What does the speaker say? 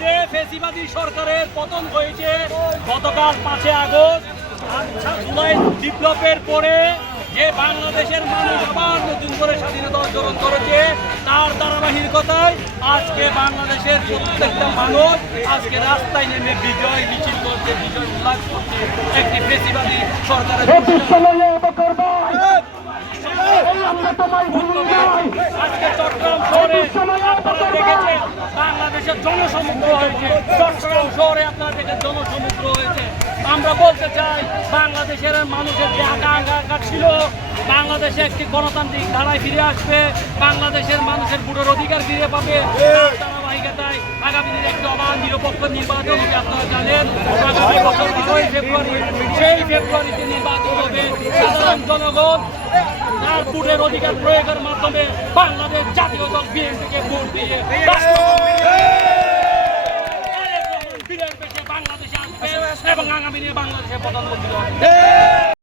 যে ফেসিবাদী সরকারের পতন হয়েছে গতকাল পাঁচই আগস্ট আচ্ছা জুলাই বিপ্লবের পরে যে বাংলাদেশের মানুষ আবার নতুন করে স্বাধীনতা অর্জন করেছে তার ধারাবাহিকতায় আজকে বাংলাদেশের প্রত্যেকটা মানুষ আজকে রাস্তায় নেমে বিজয় মিছিল করছে বিজয় উল্লাস করছে একটি ফেসিবাদী সরকারের আজকে চট্টগ্রাম শহরে আপনারা দেখেছেন বাংলাদেশের জনসমুদ্র হয়েছে। চট্টগ্রাম শহরে আপনারা জনসমুদ্র হয়েছে। আমরা বলতে চাই, বাংলাদেশের মানুষের যে আকাঙ্ক্ষা ছিল, বাংলাদেশে একটি গণতান্ত্রিক ধারায় ফিরে আসবে, বাংলাদেশের মানুষের ভোটের অধিকার ফিরে পাবে। আগামী দিনে নির্বাচন জানেন। আগামী নির্বাচন হবে। জনগণ তার ভোটের অধিকার প্রয়োগের মাধ্যমে বাংলাদেশ জাতীয় দল বিএনপিকে ভোট দিয়ে বাংলাদেশে আসবে এবং আগামী দিনে বাংলাদেশের প্রধানমন্ত্রী